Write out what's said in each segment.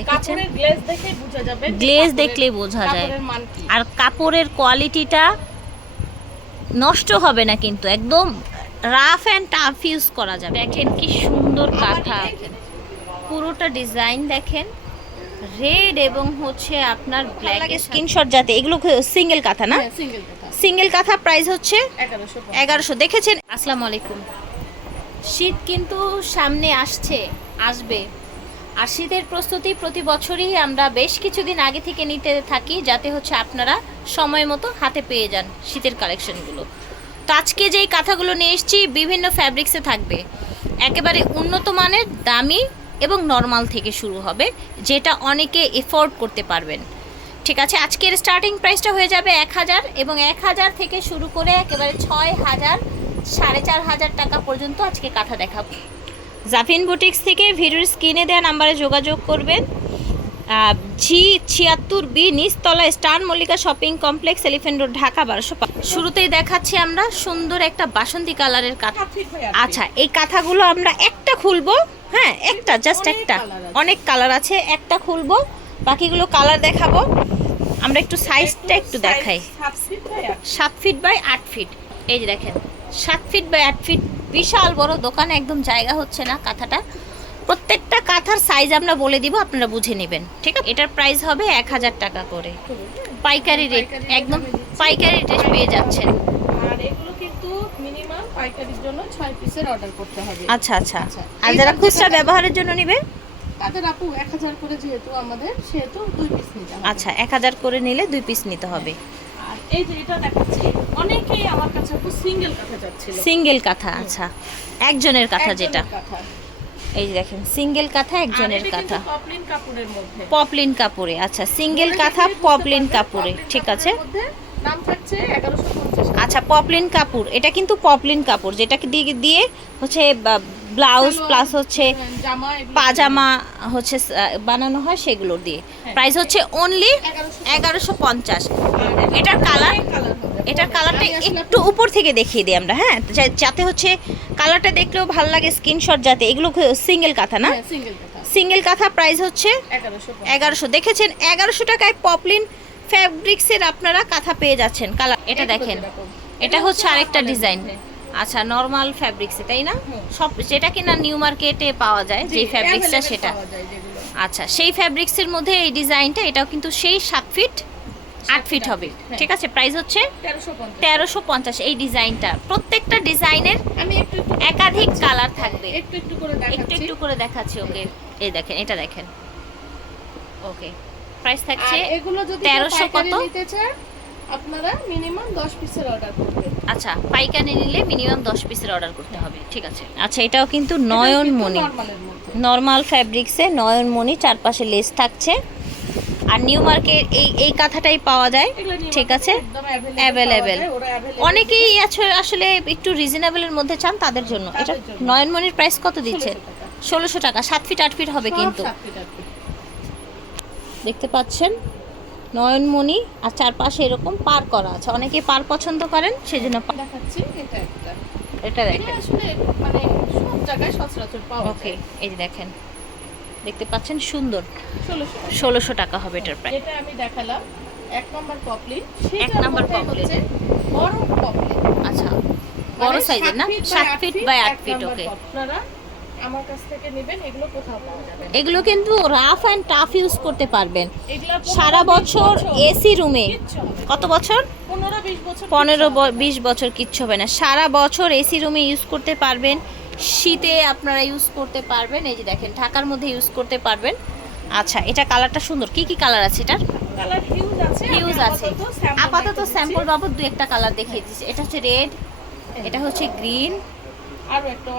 দেখেছেন? গ্লেজ দেখে বোঝা যায়। আর কাপড়ের কোয়ালিটিটা নষ্ট হবে না কিন্তু একদম রাফ অ্যান্ড টাফ ইউজ করা যাবে। দেখেন কি সুন্দর কাঁথা। পুরোটা ডিজাইন দেখেন। রেড এবং হচ্ছে আপনার ব্ল্যাক স্ক্রিনশট যাতে। এগুলো সিঙ্গেল কাঁথা না? সিঙ্গেল কাঁথা। প্রাইস হচ্ছে এগারোশো। দেখেছেন? আসসালামু আলাইকুম। শীত কিন্তু সামনে আসছে আসবে। আর শীতের প্রস্তুতি প্রতি বছরই আমরা বেশ কিছুদিন আগে থেকে নিতে থাকি, যাতে হচ্ছে আপনারা সময় মতো হাতে পেয়ে যান শীতের কালেকশনগুলো। তো আজকে যেই কাঁথাগুলো নিয়ে এসেছি, বিভিন্ন ফ্যাব্রিক্সে থাকবে। একেবারে উন্নত মানের, দামি এবং নর্মাল থেকে শুরু হবে, যেটা অনেকে এফোর্ড করতে পারবেন। ঠিক আছে, আজকের স্টার্টিং প্রাইসটা হয়ে যাবে এক হাজার এবং এক হাজার থেকে শুরু করে একেবারে ছয় হাজার, সাড়ে চার হাজার টাকা পর্যন্ত আজকে কাঁথা দেখাবো। জাফিন বুটিক্স থেকে ভিডিওর স্ক্রিনে দেওয়া নাম্বারে যোগাযোগ করবেন। জি ছিয়াত্তর বি নিচতলা star Mallika shopping complex Elephant Road Dhaka বারোশো শুরুতেই দেখাচ্ছি আমরা সুন্দর একটা বাসন্তী কালারের কাঁথা আচ্ছা এই কাঁথাগুলো আমরা একটা খুলবো হ্যাঁ একটা জাস্ট একটা। অনেক কালার আছে একটা খুলবো বাকিগুলো কালার দেখাবো। আমরা একটু সাইজটা একটু দেখাই। সাত ফিট বাই আট ফিট এই যে দেখেন সাত ফিট বাই আট ফিট বিশাল বড় দোকানে একদম জায়গা হচ্ছে না কাঁথাটা। প্রত্যেকটা কাঁথার সাইজ আমরা বলে দিব আপনারা বুঝে নেবেন ঠিক আছে? এটার প্রাইস হবে এক হাজার টাকা করে। পাইকারি রেট একদম পাইকারি রেট পেয়ে যাচ্ছেন। আর এগুলো কিন্তু মিনিমাম পাইকারির জন্য 6 পিসের অর্ডার করতে হবে। আচ্ছা আচ্ছা। আচ্ছা। আর যারা খুচরা ব্যবহারের জন্য নিবে? তাদের আপু 1000 করে যেহেতু আমাদের সেহেতু দুই পিস নিতে হবে। আচ্ছা এক হাজার করে নিলে দুই পিস নিতে হবে। এই যে এটা দেখাচ্ছি। অনেকেই আমার কাছে সিঙ্গেল কাঁথা যাচ্ছিল সিঙ্গেল কাঁথা আচ্ছা। একজনের কাঁথা যেটা। এই যে দেখেন সিঙ্গেল কাঁথা একজনের কাঁথা। পপলিন কাপড়ের মধ্যে। পপলিন কাপড়ে আচ্ছা সিঙ্গেল কাঁথা পপলিন কাপড়ে ঠিক আছে? দাম থাকছে 1150 আচ্ছা পপলিন কাপড় এটা কিন্তু পপলিন কাপড় যেটাকে দিয়ে হচ্ছে ব্লাউজ প্লাস হচ্ছে হ্যাঁ, পাজামা হচ্ছে বানানো হয় সেগুলো দিয়ে। প্রাইস হচ্ছে অনলি এগারোশো পঞ্চাশ। এটার কালার। এটার কালারটা একটু উপর থেকে দেখিয়ে দিই আমরা হ্যাঁ? যাতে হচ্ছে কালারটা দেখলেও ভালো লাগে স্ক্রিনশট যাতে এগুলো সিঙ্গেল কাঁথা না? হ্যাঁ, single কাঁথা। সিঙ্গেল কাঁথা প্রাইস হচ্ছে এগারোশো দেখেছেন এগারোশো টাকায় পপলিন ফ্যাব্রিক্সের আপনারা কাঁথা পেয়ে যাচ্ছেন। কালার এটা দেখেন। এটা হচ্ছে আরেকটা ডিজাইন। আচ্ছা নর্মাল ফ্যাব্রিক্সে তাই না? সব যেটা কিনা নিউ মার্কেটে পাওয়া যায় যে ফ্যাব্রিক্সটা সেটা। আচ্ছা সেই ফ্যাব্রিক্সের মধ্যে এই ডিজাইনটা এটাও কিন্তু সেই সাত ফিট আট ফিট হবে। হ্যাঁ। ঠিক আছে? প্রাইস হচ্ছে 1350 তেরোশো পঞ্চাশ এই ডিজাইনটা প্রত্যেকটা ডিজাইনের একাধিক কালার থাকবে। একটু একটু করে একটু দেখাচ্ছি। একটু করে দেখাচ্ছি ওকে। এই দেখেন এটা দেখেন। ওকে। প্রাইস থাকছে আর এগুলো যদি 1300 পাইকারি কত? আপনারা মিনিমাম 10 পিসের অর্ডার করবেন। আচ্ছা পাইকারি নিলে মিনিমাম দশ পিসের অর্ডার করতে হবে। ঠিক আছে। আচ্ছা এটাও কিন্তু নয়নমণি নর্মাল ফ্যাব্রিক্সে নয়নমণি চারপাশে লেস থাকছে। আর নিউ মার্কেট এই এই কাঁথাটাই পাওয়া যায়। ঠিক আছে? অ্যাভেলেবেল অনেকেই আছে- আসলে একটু রিজনেবলের মধ্যে চান তাদের জন্য। এটা। নয়নমণির প্রাইস কত দিচ্ছে? ষোলোশো টাকা সাত ফিট আট ফিট হবে কিন্তু। দেখতে পাচ্ছেন? নয়নমণি আর চারপাশে এরকম পার করা আছে। অনেকে পার পছন্দ করেন সেজন্য দেখাচ্ছি এটা একটা। এটা এটা দেখেন। আসলে মানে সব জায়গায় সচরাচর পাওয়া ওকে এই যে দেখেন দেখতে পাচ্ছেন সুন্দর। ষোলোশো টাকা। হবে এটার প্রাইস যেটা আমি দেখালাম এক নম্বর পপলিন এক নাম্বার পপলিন। বড় পপলিন আচ্ছা বড় মানে সাইজের না? সাত ফিট বাই আট ফিট ওকে আপনারা আমার কাছ থেকে নেবেন এগুলো কোথাও পাওয়া যাবে। এগুলো কিন্তু রাফ অ্যান্ড টাফ ইউজ করতে পারবেন। সারা বছর এসি রুমে। কত বছর? পনেরো বিশ বছর কিচ্ছু হবে না। বিশ বছর কিচ্ছু হবে না। সারা বছর এসি রুমে ইউজ করতে পারবেন। শীতে আপনারা ইউজ করতে পারবেন। এই যে দেখেন ঢাকার মধ্যে ইউজ করতে পারবেন। আচ্ছা এটা কালারটা সুন্দর। কি কি কালার আছে এটার? কালার হিউজ আছে। আপাতত। স্যাম্পল বাবদ দু একটা কালার দেখিয়ে দিচ্ছি। এটা হচ্ছে রেড এটা হচ্ছে গ্রিন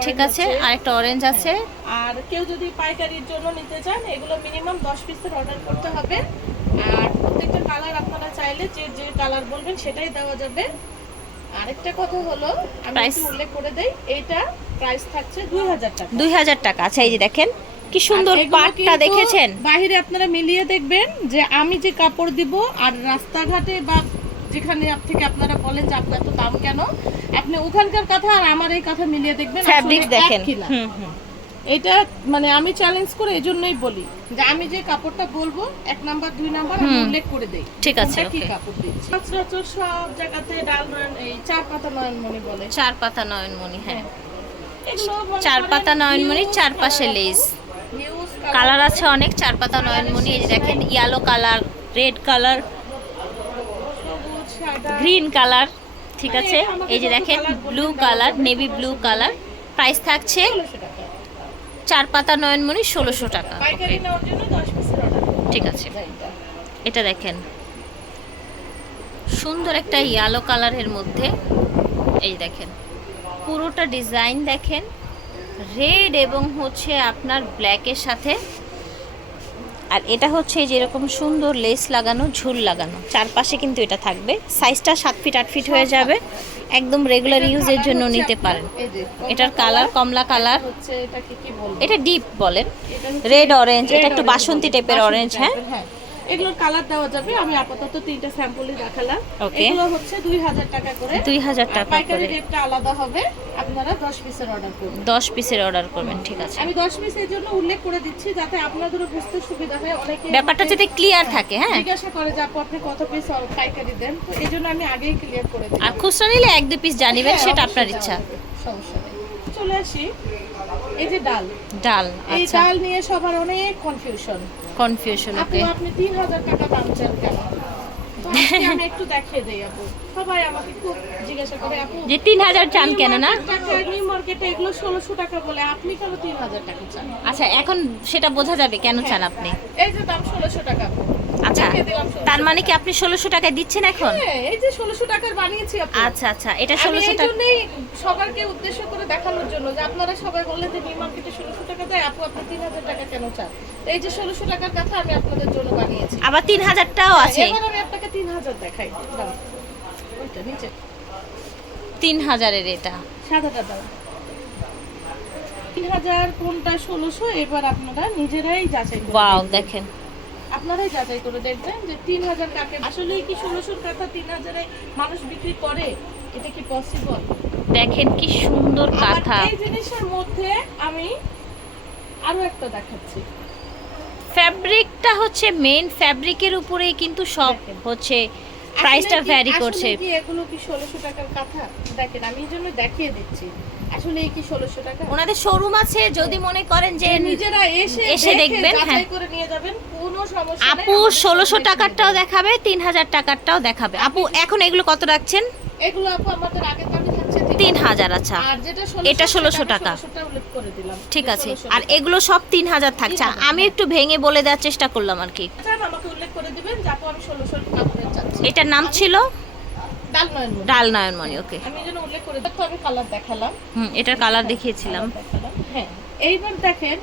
ঠিক আছে আর একটা অরেঞ্জ আছে। আর কেউ যদি পাইকারির জন্য নিতে চান এগুলো মিনিমাম দশ পিসের অর্ডার করতে হবে। আর প্রত্যেকটা কালার আপনারা চাইলে যে যে কালার বলবেন সেটাই দেওয়া যাবে। আরেকটা কথা হলো আমি উল্লেখ করে দেই এইটা প্রাইস থাকছে দুই হাজার টাকা। দুই হাজার টাকা। আচ্ছা এই যে দেখেন কি সুন্দর পাটটা দেখেছেন? বাইরে আপনারা মিলিয়ে দেখবেন যে আমি যে কাপড় দিব আর রাস্তাঘাটে বা যেখানে আপ- থেকে আপনারা বলেন যে আপনার এত দাম কেন আপনি ওখানকার কথা আর আমার এই কথা মিলিয়ে দেখবেন ফ্যাব্রিক্স আসলে দেখেন। এটা মানে আমি চ্যালেঞ্জ করে এই জন্যই বলি যে আমি যে কাপড়টা বলব এক নাম্বার দুই নাম্বার আমি উল্লেখ করে দেই। ঠিক আছে, কি কাপড় দিচ্ছি? সচরাচর সব জায়গাতে ডাল নয়ন এই চার পাতা নয়নমণি বলে। চার পাতা নয়নমণি হ্যাঁ। চার পাতা নয়নমণি চারপাশে লেস কালার আছে অনেক চার পাতা নয়নমণি এই দেখেন yellow colour red colour. Green colour ঠিক আছে? মানে এই যে দেখেন blue colour navy blue colour price থাকছে চার পাতা নয়নমণি ষোলোশো টাকা। পাইকারি Okay, নেওয়ার জন্য 10 পিসের অর্ডার ঠিক আছে। এটা দেখেন সুন্দর একটা ইয়েলো কালারের মধ্যে এই দেখেন পুরোটা ডিজাইন দেখেন রেড এবং হচ্ছে আপনার ব্ল্যাকের সাথে আর এটা হচ্ছে যেরকম সুন্দর লেস লাগানো, ঝুল লাগানো। চারপাশে কিন্তু এটা থাকবে। সাইজটা সাত ফিট আট ফিট হয়ে যাবে। একদম রেগুলার ইউজের জন্য নিতে পারেন। এটার কালার কমলা কালার এটা ডিপ বলেন। রেড অরেঞ্জ এটা একটু বাসন্তী টাইপের অরেঞ্জ হ্যাঁ? এগুলোর কালার দেওয়া যাবে। আমি আপাতত তিনটা স্যাম্পলই দেখালাম. এগুলো হচ্ছে দুই হাজার টাকা করে। দুই হাজার আর টাকা পাইকারি রেটটা আলাদা হবে। আপনারা দশ পিসের অর্ডার করবেন। দশ পিসের অর্ডার করবেন ঠিক আছে। আমি দশ পিস এর জন্য উল্লেখ করে দিচ্ছি যাতে আপনাদেরও বুঝতে সুবিধা হয়। অনেকে ব্যাপারটা যাতে ক্লিয়ার থাকে হ্যাঁ। জিজ্ঞাসা করে যে আপু আপনি কত পিস পাইকারি দেন? তো এই জন্য আমি আগেই ক্লিয়ার করে দিই আর খুচরা নিলে এক দুই পিস জানিবেন সেটা আপনার ইচ্ছা। সমস্যা নেই। চলে আসি। এই যে ডাল। ডাল এই আচ্ছা। ডাল নিয়ে সবার অনেক কনফিউশন কনফিউশন আপু আপনি তিন হাজার টাকা দাম চান কেন? আমি একটু দেখিয়ে দেই আপু। সবাই আমাকে খুব জিজ্ঞাসা করে আপু যে তিন হাজার চান কেন না? নিউ মার্কেটে এগুলো ষোলোশো টাকা বলে আপনি কেন তিন হাজার টাকা চান? আচ্ছা এখন সেটা বোঝা যাবে কেন চান আপনি? এই যে দাম ষোলোশো টাকা। আচ্ছা দেখিয়ে দিলাম 1600 তার মানে কি আপনি ষোলোশো টাকায় দিচ্ছেন এখন? হ্যাঁ, এই যে ষোলোশো টাকার বানিয়েছি আচ্ছা আচ্ছা এটা ষোলোশো টাকা সবারকে উদ্দেশ্য করে দেখানোর জন্য যে আপনারা সবাই বললেন যে নিউ মার্কেটে ষোলোশো টাকা দেয়। আপু আপনি তিন হাজার টাকা কেন চান? এই যে ষোলোশো টাকার কথা আমি আপনাদের জন্য বানিয়েছি। আবার তিন হাজারটাও আছে। এবার আমি আপনাকে তিন হাজার দেখাই। দাও। ওইটা নিচে। তিন হাজারের এটা। সাদাটা দাও। তিন হাজার কোনটা ষোলোশো? এবার আপনারা নিজেরাই যাচাই ওয়াও দেখেন। আপনারাই যাচাই করে দেখবেন যে তিন হাজার কাকে আসলে কি ষোলোশোর কাঁথা তিন হাজারে মানুষ বিক্রি করে? এটা কি পসিবল দেখেন কি সুন্দর কাঁথা। এই জিনিসের মধ্যে আমি আরও একটা দেখাচ্ছি। ফ্যাব্রিকটা হচ্ছে মেন ফ্যাব্রিকের উপরেই কিন্তু সব হচ্ছে প্রাইসটা ভ্যারি করছে। এগুলো কি ষোলোশো টাকার কথা? দেখেন আমি এই জন্য দেখিয়ে দিচ্ছি। আসলে কি ষোলোশো টাকা? ওনাদের শোরুম আছে যদি মনে করেন যে নিজেরা এসে এসে দেখবেন, হ্যাঁ। করে নিয়ে যাবেন কোনো সমস্যা আপু আমাদের ষোলোশো সাথে টাকারটাও দেখাবে তিন হাজার টাকারটাও দেখাবে। আপু এখন এগুলো কত রাখছেন? এগুলো আপু আমাদের আগে থাকছে তিন হাজার আচ্ছা। এটা ষোলোশো টাকা। ঠিক আছে। আর এগুলো সব তিন হাজার থাকছে আমি একটু ভেঙে বলে দেওয়ার চেষ্টা করলাম আর কি। চাচ্ছি। এটার নাম ছিল? ডাল নয়ন মণি। নয়নমণি ওকে হুম এটার কালার দেখিয়েছিলাম। হ্যাঁ এইবার দেখেন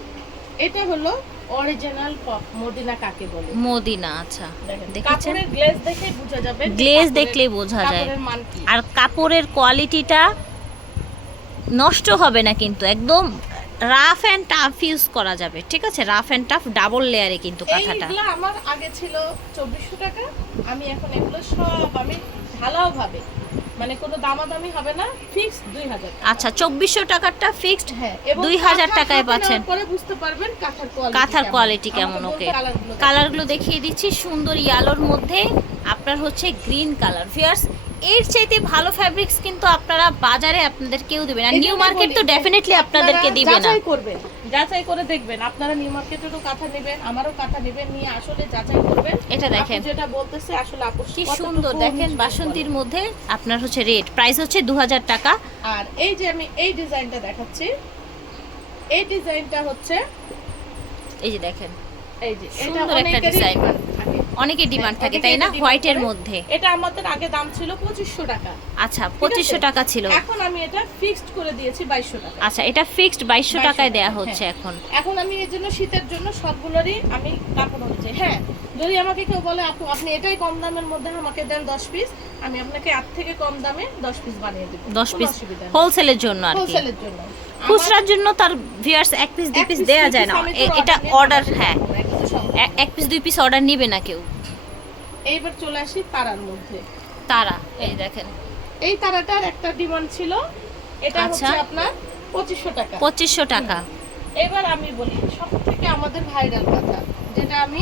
এটা হলো অরিজিনাল মদিনা কাকে বলে? মদিনা আচ্ছা। দেখেছেন? কাপড়ের গ্লেজ দেখে বোঝা যাবে গ্লেজ দেখলেই বোঝা যায়। আর কাপড়ের কোয়ালিটিটা নষ্ট হবে না কিন্তু একদম রাফ অ্যান্ড টাফ ইউজ করা যাবে ঠিক আছে? রাফ অ্যান্ড টাফ ডাবল লেয়ারে কিন্তু কাঁথাটা। এইগুলো আমার আগে ছিল চব্বিশশো টাকা আমি এখন এগুলো সব আমি ঢালাও ভাবে। মানে কোনো দামাদামি হবে না ফিক্স দুই হাজার আচ্ছা চব্বিশশো টাকারটা ফিক্সড হ্যাঁ এবং দুই হাজার কাঁথার টাকায় হাতে পাচ্ছেন। পরে বুঝতে পারবেন কাঁথার কোয়ালিটি কাঁথার কোয়ালিটি কেমন ওকে কালারগুলো কালারগুলো দেখিয়ে দিচ্ছি সুন্দর ইয়ালোর মধ্যে আপনার হচ্ছে গ্রিন কালার ফিয়ার্স এর চাইতে ভালো ফ্যাব্রিক্স কিন্তু আপনারা বাজারে আপনাদের কেউ দেবে না। নিউ মার্কেট তো ডেফিনেটলি আপনাদেরকে দিবে না। যাচাই করবেন যাচাই করে দেখবেন। আপনারা নিউ মার্কেটেরও কাঁথা নেবেন আমারও কাঁথা নেবেন নিয়ে আসলে যাচাই করবেন। এটা দেখেন। যেটা বলতেছে আসলে কি সুন্দর দেখেন বাসন্তীর মধ্যে আপনার হচ্ছে রেট প্রাইস হচ্ছে দু হাজার টাকা। আর এই যে আমি এই ডিজাইনটা দেখাচ্ছি এই ডিজাইনটা হচ্ছে এই যে দেখেন। এই যে এটা সুন্দর একটা অনেকে ডিমান্ড হ্যাঁ, থাকে তাই না? হোয়াইটের মধ্যে। এটা আমাদের আগে দাম ছিল পঁচিশশো টাকা। আচ্ছা পঁচিশশো? টাকা ছিল। এখন আমি এটা ফিক্সড করে দিয়েছি বাইশশো টাকা আচ্ছা এটা ফিক্সড বাইশশো 2200 টাকায় দেয়া হচ্ছে হ্যাঁ। এখন। এখন আমি এর জন্য শীতের জন্য সবগুলোরই আমি কাপড় হচ্ছে হ্যাঁ যদি আমাকে কেউ বলে আপু আপনি এটাই কম দামের মধ্যে আমাকে দেন দশ পিস আমি আপনাকে আর থেকে কম দামে দশ পিস বানিয়ে দেবো। দশ পিস হোলসেলের জন্য আর কি। হোলসেলের জন্য। খুচরার জন্য তার ভিউয়ার্স এক পিস দুই পিস দেয়া যায় না। এটা অর্ডার হ্যাঁ। এক পিস দুই পিস অর্ডার নেবে না কেউ। এইবার চলে আসি তারার মধ্যে। তারা এই দেখেন। এই তারাটার একটা ডিমান্ড ছিল। এটা আচ্ছা। হচ্ছে আপনার পঁচিশশো টাকা। পঁচিশশো টাকা। এবার আমি বলি সব থেকে আমাদের ভাইরাল কথা যেটা আমি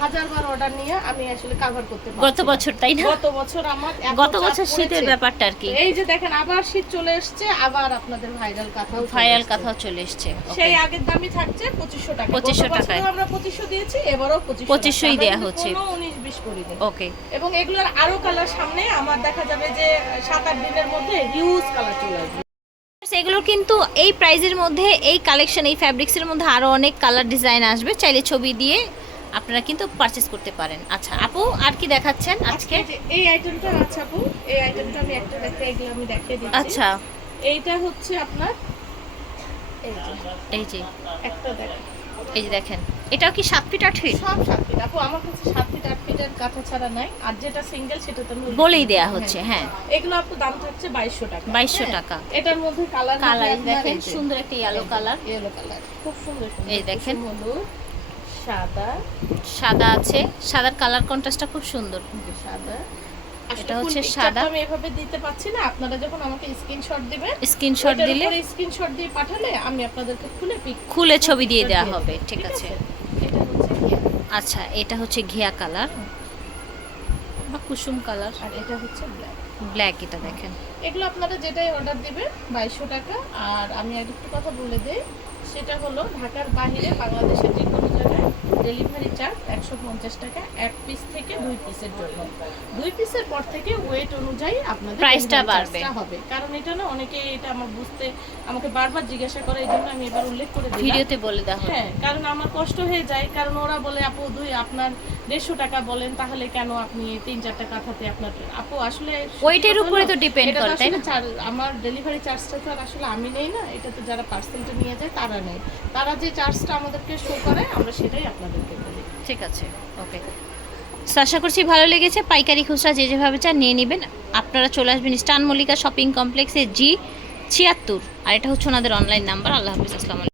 হাজারবার অর্ডার নিয়ে আমি আসলে কভার করতে গত বছর তাই না? গত বছর আমার গত বছর শীতের ব্যাপারটা আর কি। এই যে দেখেন আবার শীত চলে এসেছে আবার আপনাদের ভাইরাল কথা ভাইরাল চলে এসছে সেই আগের দামই থাকছে পঁচিশশো টাকা। 2500 গত আমরা পঁচিশশো দিয়েছি এবারও 2500 ই দেয়া হচ্ছে। বিশ করি ওকে এবং এগুলোর আরও কালার সামনে আমার দেখা যাবে যে সাত আট দিনের মধ্যে হিউজ কালার চলে আসবে। এগুলো কিন্তু এই প্রাইজের মধ্যে এই কালেকশন এই ফ্যাব্রিক্সের মধ্যে আরও অনেক কালার ডিজাইন আসবে। চাইলে ছবি দিয়ে আপনারা কিন্তু পারচেস করতে পারেন। আচ্ছা আপু আর কি দেখাচ্ছেন আজকে? এই আইটেমটা আছে আপু এই আইটেমটা আমি একটা দেখে এগুলো আমি দেখিয়ে দিচ্ছি। আচ্ছা। এইটা হচ্ছে আপনার এই যে এই যে। একটা দেখেন। এই যে দেখেন এটাও কি সাত ফিট আট ফিট সব সাত ফিট আপু আমার কাছে সাত ফিট আট ফিটের কাঁথা ছাড়া নাই। আর যেটা সিঙ্গেল সেটা তো বলেই দেয়া হচ্ছে হ্যাঁ। এগুলো আপু দাম থাকছে বাইশশো টাকা। 2200 হ্যাঁ। টাকা। এটার মধ্যে কালার কালার দেখেন সুন্দর একটা ইয়েলো কালার ইয়েলো কালার খুব সুন্দর। এই দেখেন। হলুদ সাদা। সাদা আছে। সাদার কালার কন্ট্রাস্টটা খুব সুন্দর। সাদা। এটা হচ্ছে সাদা। আমি এভাবে দিতে পাচ্ছি না। আপনারা যখন আমাকে স্ক্রিনশট দিবেন স্ক্রিনশট দিলে স্ক্রিনশট দিয়ে পাঠালে আমি আপনাদেরকে খুলে পিক খুলে ছবি দিয়ে দেওয়া হবে ঠিক আছে? এটা হচ্ছে আচ্ছা এটা হচ্ছে ঘিয়া কালার বা কুসুম কালার আর এটা হচ্ছে ব্ল্যাক ব্ল্যাক এটা দেখেন। এগুলো আপনারা যেটাই অর্ডার দিবেন বাইশশো টাকা। আর আমি আর একটু কথা বলে দিই। সেটা হলো ঢাকার বাইরে বাংলাদেশের যে কোনো জায়গায় ডেলিভারি চার্জ একশো পঞ্চাশ টাকা এক পিস থেকে দুই পিসের জন্য। দুই পিসের পর থেকে ওয়েট অনুযায়ী আপনাদের Price-টা বাড়বে। হবে। কারণ এটা না অনেকে এটা আমার বুঝতে আমাকে বারবার জিজ্ঞাসা করে এই জন্য আমি এবার উল্লেখ করে দিলাম। ভিডিওতে বলে হবে হ্যাঁ কারণ আমার কষ্ট হয়ে যায়। কারণ ওরা বলে আপু দুই আপনার দেড়শো টাকা বলেন তাহলে কেন আপনি তিন চারটা কাঁথাতে আপনার আপু আসলে ওয়েটের উপরে তো ডিপেন্ড করে, তাই না? আমার ডেলিভারি চার্জটা তো আর আসলে আমি নেই না। এটা তো যারা পার্সেলটা নিয়ে যায় তারা নেয় তারা যে চার্জটা আমাদেরকে শো করে, আমরা সেটাই আপনাদেরকে বলি। ঠিক আছে ওকে আশা করছি ভালো লেগেছে। পাইকারি খুচরা যে যেভাবে চান নিয়ে নেবেন। আপনারা চলে আসবেন স্টান মল্লিকা শপিং কমপ্লেক্সে জি ছিয়াত্তর। আর এটা হচ্ছে ওনাদের অনলাইন নাম্বার আল্লাহ হাফিজ, আসসালামু